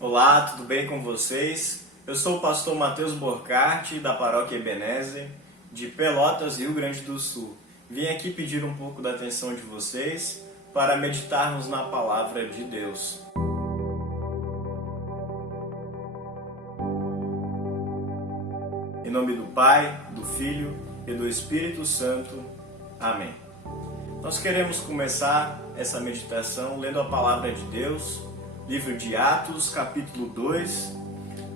Olá, tudo bem com vocês? Eu sou o pastor Matheus Borcarte, da paróquia Ebenezer, de Pelotas, Rio Grande do Sul. Vim aqui pedir um pouco da atenção de vocês para meditarmos na palavra de Deus. Em nome do Pai, do Filho e do Espírito Santo. Amém. Nós queremos começar essa meditação lendo a palavra de Deus, livro de Atos, capítulo 2,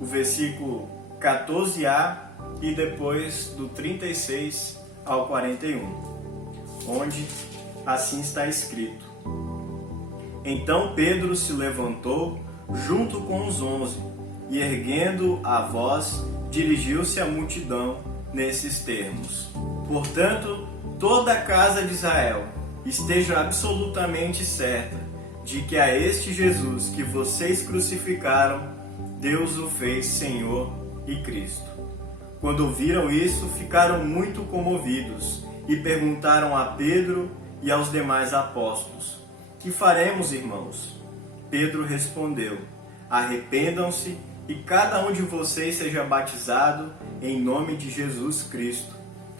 o versículo 14a e depois do 36 ao 41, onde assim está escrito: Então Pedro se levantou junto com os 11 e, erguendo a voz, dirigiu-se à multidão nesses termos: Portanto, toda a casa de Israel esteja absolutamente certa de que a este Jesus que vocês crucificaram, Deus o fez Senhor e Cristo. Quando ouviram isso, ficaram muito comovidos e perguntaram a Pedro e aos demais apóstolos: Que faremos, irmãos? Pedro respondeu: Arrependam-se e cada um de vocês seja batizado em nome de Jesus Cristo,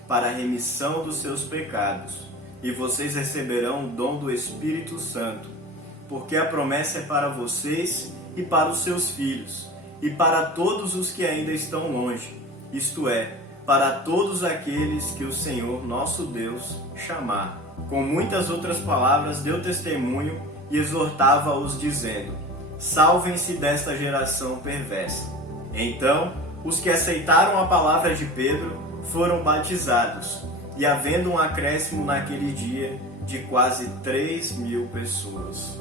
para a remissão dos seus pecados, e vocês receberão o dom do Espírito Santo, porque a promessa é para vocês e para os seus filhos, e para todos os que ainda estão longe, isto é, para todos aqueles que o Senhor nosso Deus chamar. Com muitas outras palavras deu testemunho e exortava-os dizendo: Salvem-se desta geração perversa. Então, os que aceitaram a palavra de Pedro foram batizados, e havendo um acréscimo naquele dia de quase 3.000 pessoas.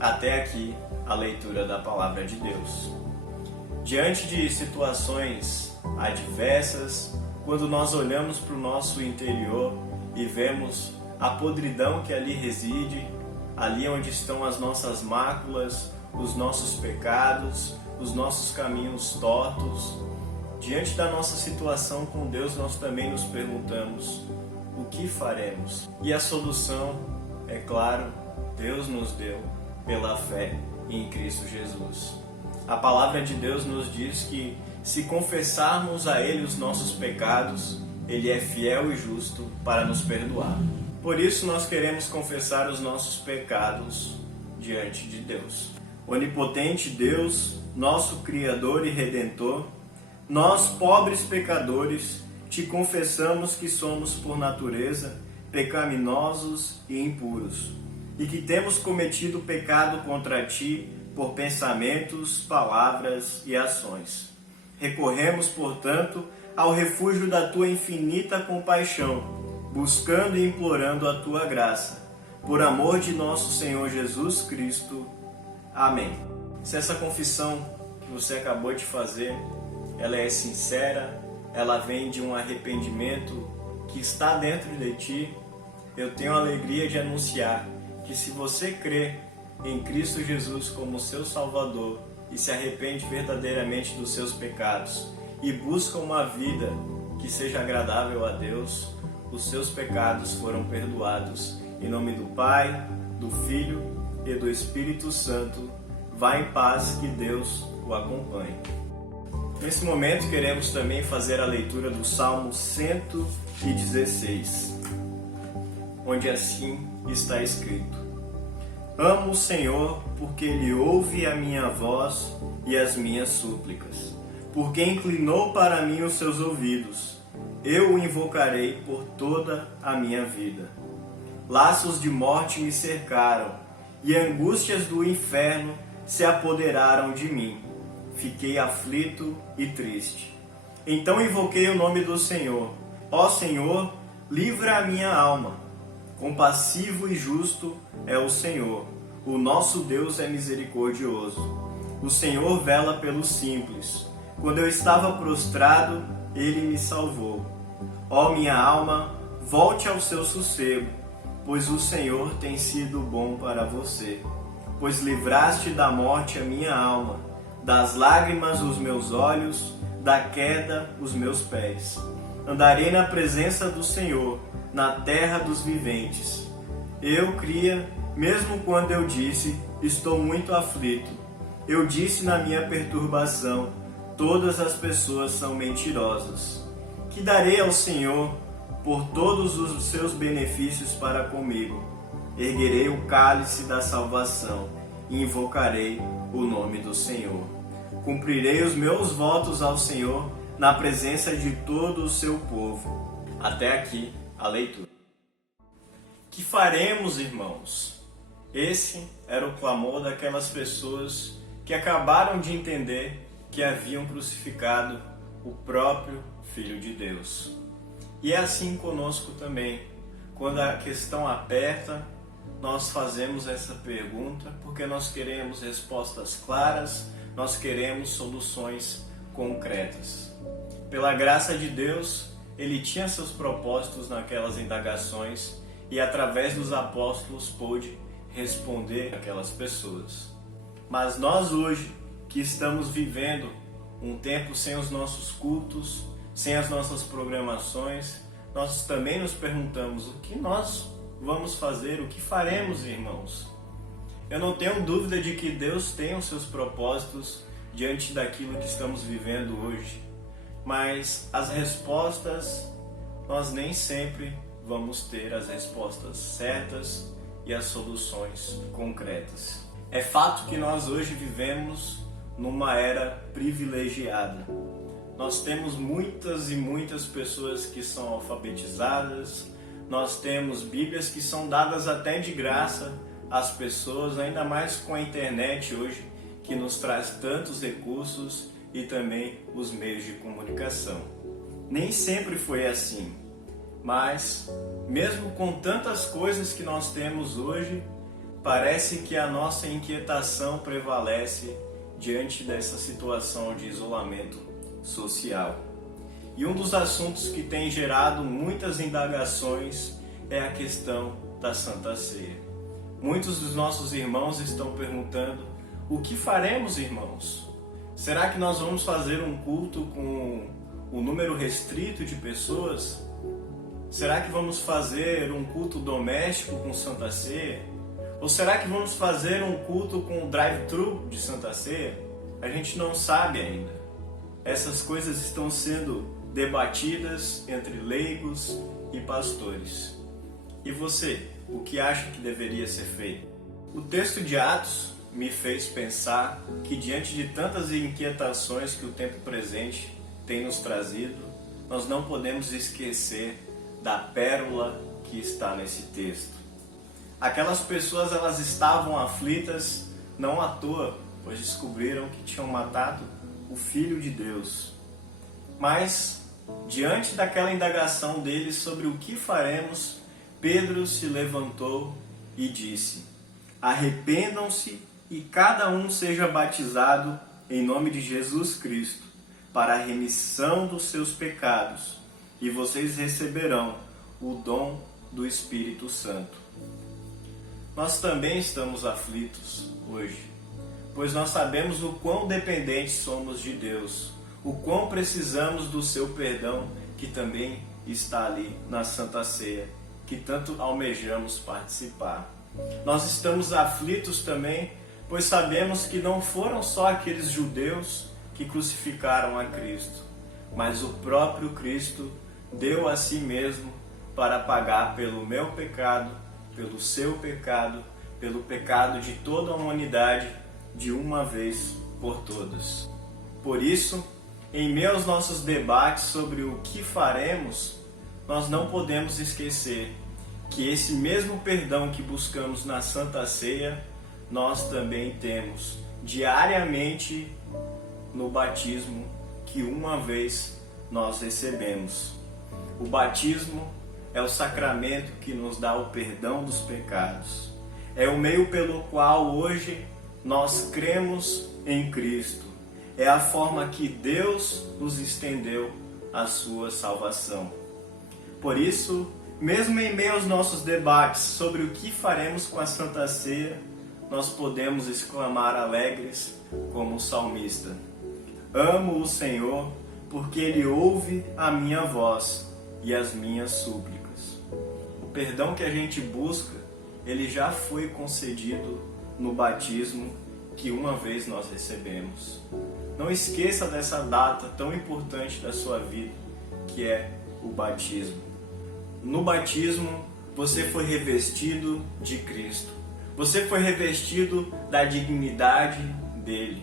Até aqui a leitura da palavra de Deus. Diante de situações adversas, quando nós olhamos para o nosso interior e vemos a podridão que ali reside, ali onde estão as nossas máculas, os nossos pecados, os nossos caminhos tortos, diante da nossa situação com Deus, nós também nos perguntamos: o que faremos? E a solução, é claro, Deus nos deu pela fé em Cristo Jesus. A palavra de Deus nos diz que, se confessarmos a Ele os nossos pecados, Ele é fiel e justo para nos perdoar. Por isso nós queremos confessar os nossos pecados diante de Deus. Onipotente Deus, nosso Criador e Redentor, nós, pobres pecadores, te confessamos que somos por natureza pecaminosos e impuros, e que temos cometido pecado contra ti por pensamentos, palavras e ações. Recorremos, portanto, ao refúgio da tua infinita compaixão, buscando e implorando a tua graça, por amor de nosso Senhor Jesus Cristo. Amém. Se essa confissão que você acabou de fazer, ela é sincera, ela vem de um arrependimento que está dentro de ti, eu tenho a alegria de anunciar que, se você crê em Cristo Jesus como seu Salvador e se arrepende verdadeiramente dos seus pecados e busca uma vida que seja agradável a Deus, os seus pecados foram perdoados. Em nome do Pai, do Filho e do Espírito Santo. Vá em paz, que Deus o acompanhe. Nesse momento queremos também fazer a leitura do Salmo 116, onde assim está escrito: Amo o Senhor porque Ele ouve a minha voz e as minhas súplicas, porque inclinou para mim os seus ouvidos. Eu o invocarei por toda a minha vida. Laços de morte me cercaram, e angústias do inferno se apoderaram de mim. Fiquei aflito e triste. Então invoquei o nome do Senhor. Ó Senhor, livra a minha alma. Compassivo e justo é o Senhor. O nosso Deus é misericordioso. O Senhor vela pelos simples. Quando eu estava prostrado, Ele me salvou. Ó minha alma, volte ao seu sossego, pois o Senhor tem sido bom para você. Pois livraste da morte a minha alma, das lágrimas os meus olhos, da queda os meus pés. Andarei na presença do Senhor, na terra dos viventes. Eu cria, mesmo quando eu disse, estou muito aflito. Eu disse na minha perturbação: todas as pessoas são mentirosas. Que darei ao Senhor por todos os seus benefícios para comigo? Erguerei o cálice da salvação e invocarei o nome do Senhor. Cumprirei os meus votos ao Senhor na presença de todo o seu povo. Até aqui a leitura. Que faremos, irmãos? Esse era o clamor daquelas pessoas que acabaram de entender que haviam crucificado o próprio Filho de Deus. E é assim conosco também. Quando a questão aperta, nós fazemos essa pergunta porque nós queremos respostas claras, nós queremos soluções concretas. Pela graça de Deus, Ele tinha seus propósitos naquelas indagações e através dos apóstolos pôde responder aquelas pessoas. Mas nós hoje, que estamos vivendo um tempo sem os nossos cultos, sem as nossas programações, nós também nos perguntamos: o que nós vamos fazer, o que faremos, irmãos? Eu não tenho dúvida de que Deus tem os seus propósitos diante daquilo que estamos vivendo hoje, mas as respostas, nós nem sempre vamos ter as respostas certas e as soluções concretas. É fato que nós hoje vivemos numa era privilegiada. Nós temos muitas e muitas pessoas que são alfabetizadas, nós temos Bíblias que são dadas até de graça às pessoas, ainda mais com a internet hoje, que nos traz tantos recursos e também os meios de comunicação. Nem sempre foi assim, mas mesmo com tantas coisas que nós temos hoje, parece que a nossa inquietação prevalece diante dessa situação de isolamento social. E um dos assuntos que tem gerado muitas indagações é a questão da Santa Ceia. Muitos dos nossos irmãos estão perguntando: o que faremos, irmãos? Será que nós vamos fazer um culto com um número restrito de pessoas? Será que vamos fazer um culto doméstico com Santa Ceia? Ou será que vamos fazer um culto com drive-thru de Santa Ceia? A gente não sabe ainda. Essas coisas estão sendo debatidas entre leigos e pastores. E você, o que acha que deveria ser feito? O texto de Atos me fez pensar que, diante de tantas inquietações que o tempo presente tem nos trazido, nós não podemos esquecer da pérola que está nesse texto. Aquelas pessoas, elas estavam aflitas não à toa, pois descobriram que tinham matado o Filho de Deus. Mas, diante daquela indagação deles sobre o que faremos, Pedro se levantou e disse: arrependam-se e cada um seja batizado em nome de Jesus Cristo para a remissão dos seus pecados, e vocês receberão o dom do Espírito Santo. Nós também estamos aflitos hoje, pois nós sabemos o quão dependentes somos de Deus, o quão precisamos do seu perdão, que também está ali na Santa Ceia, que tanto almejamos participar. Nós estamos aflitos também, pois sabemos que não foram só aqueles judeus que crucificaram a Cristo, mas o próprio Cristo deu a si mesmo para pagar pelo meu pecado, pelo seu pecado, pelo pecado de toda a humanidade, de uma vez por todas. Por isso, em meio aos nossos debates sobre o que faremos, nós não podemos esquecer que esse mesmo perdão que buscamos na Santa Ceia, nós também temos diariamente no batismo que uma vez nós recebemos. O batismo é o sacramento que nos dá o perdão dos pecados. É o meio pelo qual hoje nós cremos em Cristo. É a forma que Deus nos estendeu a sua salvação. Por isso, mesmo em meio aos nossos debates sobre o que faremos com a Santa Ceia, nós podemos exclamar alegres como o salmista: amo o Senhor, porque Ele ouve a minha voz e as minhas súplicas. O perdão que a gente busca, ele já foi concedido no batismo que uma vez nós recebemos. Não esqueça dessa data tão importante da sua vida, que é o batismo. No batismo, você foi revestido de Cristo. Você foi revestido da dignidade dele.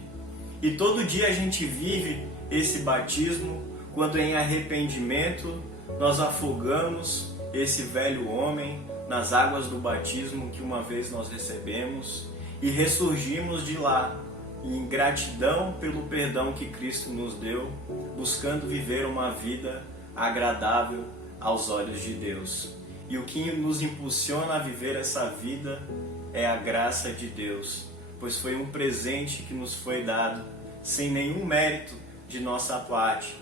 E todo dia a gente vive esse batismo quando em arrependimento nós afogamos esse velho homem nas águas do batismo que uma vez nós recebemos e ressurgimos de lá em gratidão pelo perdão que Cristo nos deu, buscando viver uma vida agradável aos olhos de Deus. E o que nos impulsiona a viver essa vida é a graça de Deus, pois foi um presente que nos foi dado sem nenhum mérito de nossa parte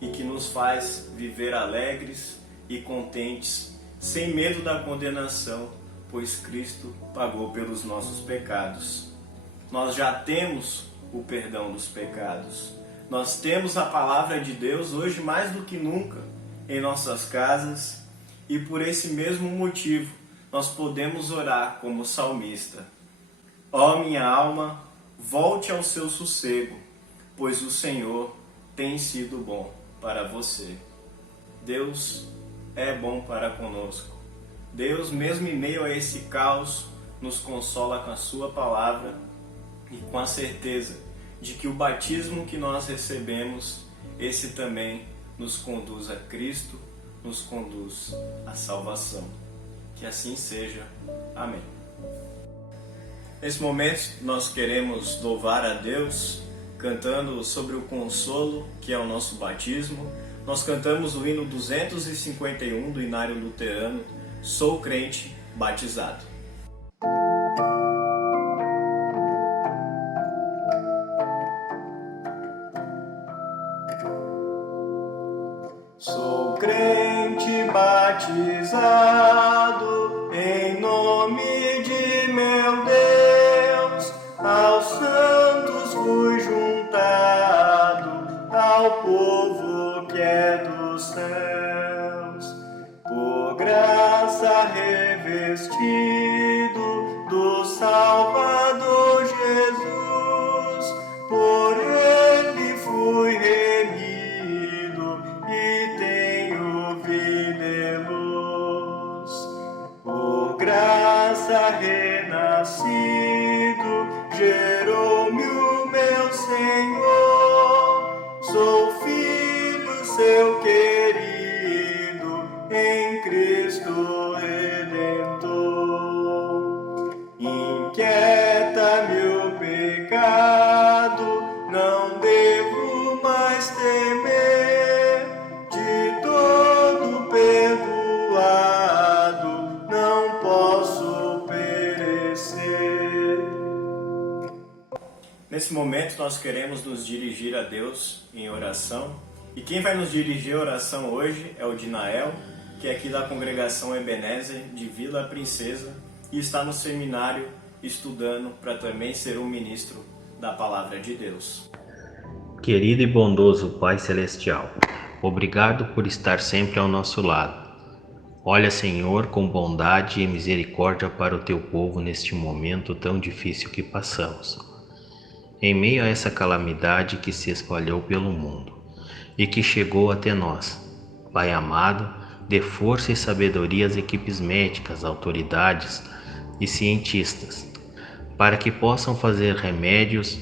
e que nos faz viver alegres e contentes, sem medo da condenação, pois Cristo pagou pelos nossos pecados. Nós já temos o perdão dos pecados. Nós temos a palavra de Deus hoje mais do que nunca em nossas casas e por esse mesmo motivo nós podemos orar como o salmista. Ó minha alma, volte ao seu sossego, pois o Senhor tem sido bom para você. Deus é bom para conosco. Deus, mesmo em meio a esse caos, nos consola com a sua palavra e com a certeza de que o batismo que nós recebemos, esse também nos conduz a Cristo, nos conduz à salvação. Que assim seja. Amém. Nesse momento nós queremos louvar a Deus cantando sobre o consolo que é o nosso batismo. Nós cantamos o hino 251 do Inário Luterano, Sou Crente Batizado. Sou crente batizado em nome de meu Deus, aos santos fui juntado, ao povo que é dos céus, por graça revestido do Salvador Jesus, por ele fui remido e tenho vida e luz, por graça renascido, gerou-me o meu Senhor, sou filho seu querido, em Cristo Redentor. Inquieta-me o pecado, não devo mais temer, de todo perdoado, não posso perecer. Nesse momento nós queremos nos dirigir a Deus em oração, e quem vai nos dirigir a oração hoje é o Dinael, que é aqui da congregação Ebenezer de Vila Princesa e está no seminário estudando para também ser um ministro da Palavra de Deus. Querido e bondoso Pai Celestial, obrigado por estar sempre ao nosso lado. Olha, Senhor, com bondade e misericórdia para o teu povo neste momento tão difícil que passamos. Em meio a essa calamidade que se espalhou pelo mundo e que chegou até nós, Pai amado, dê força e sabedoria às equipes médicas, autoridades e cientistas, para que possam fazer remédios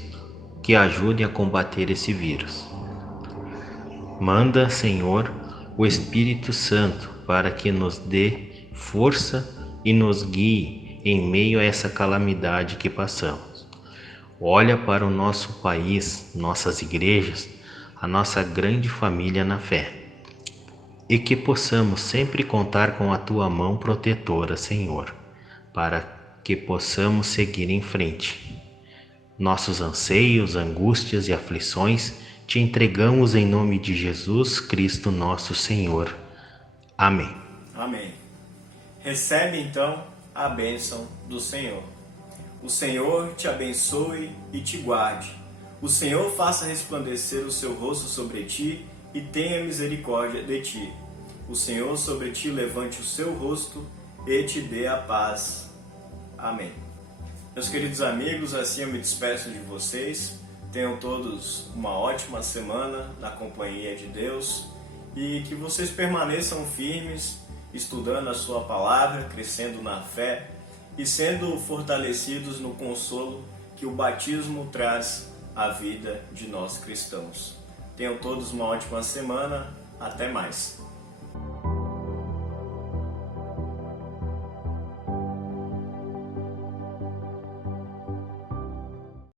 que ajudem a combater esse vírus. Manda, Senhor, o Espírito Santo para que nos dê força e nos guie em meio a essa calamidade que passamos. Olha para o nosso país, nossas igrejas, a nossa grande família na fé, e que possamos sempre contar com a Tua mão protetora, Senhor, para que possamos seguir em frente. Nossos anseios, angústias e aflições Te entregamos em nome de Jesus Cristo nosso Senhor. Amém. Amém. Recebe então a bênção do Senhor. O Senhor te abençoe e te guarde. O Senhor faça resplandecer o seu rosto sobre ti e tenha misericórdia de ti. O Senhor sobre ti levante o seu rosto e te dê a paz. Amém. Meus queridos amigos, assim eu me despeço de vocês. Tenham todos uma ótima semana na companhia de Deus e que vocês permaneçam firmes, estudando a sua palavra, crescendo na fé e sendo fortalecidos no consolo que o batismo traz à vida de nós cristãos. Tenham todos uma ótima semana. Até mais.